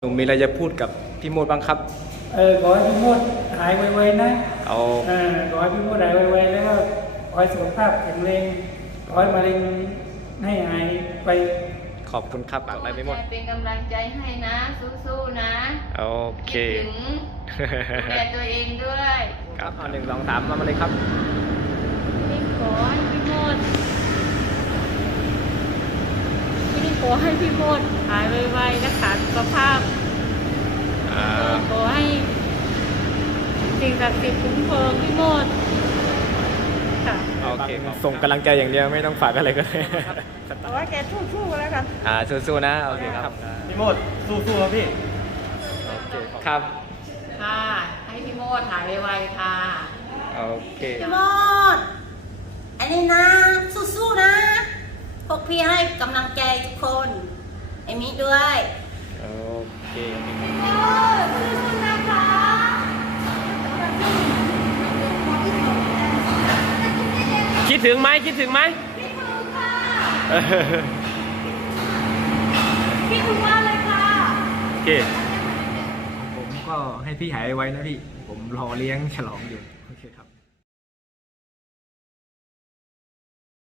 หนุ่มมีอะไรจะพูดกับพี่โมดบ้างครับ เออขอให้พี่โมดหายไวๆนะเอาเออขอให้พี่โมดหายไวๆแล้วก็ขอให้สุขภาพแข็งแรงขอให้มะเร็งให้หายไปขอบคุณครับฝากอะไรพี่โมดเป็นกำลังใจให้นะสู้ๆนะโอเคคิดถึงดูแลตัวเองด้วยครับเอาหนึ่งสองสามมาเลยครับพี่ขอให้พี่โมดพี่ขอให้พี่โมดหายไวๆรักษาสุขภาพ อ่า ขอให้ สิ่งศักดิ์สิทธิ์คุ้มครองพี่โมดค่ะโอเคครับส่งกำลังใจอย่างเดียวไม่ต้องฝากอะไรก็ได้ขอให้แกสู้ๆแล้วกันอ่าสู้ๆนะโอเคครับพี่โมดสู้ๆครับพี่ครับค่ะให้พี่โมดหายไวๆค่ะโอเคพี่มดอันนี้นะสู้ๆนะพวกพี่ให้กำลังใจทุกคนไอ้มิด้วยโอเค สู้ๆนะคะ คิดถึงไหมคิดถึงไหมพี่คุณว่าเลยค่ะโอเคผมก็ให้พี่หายไวนะพี่ ผมรอเลี้ยงฉลองอยู่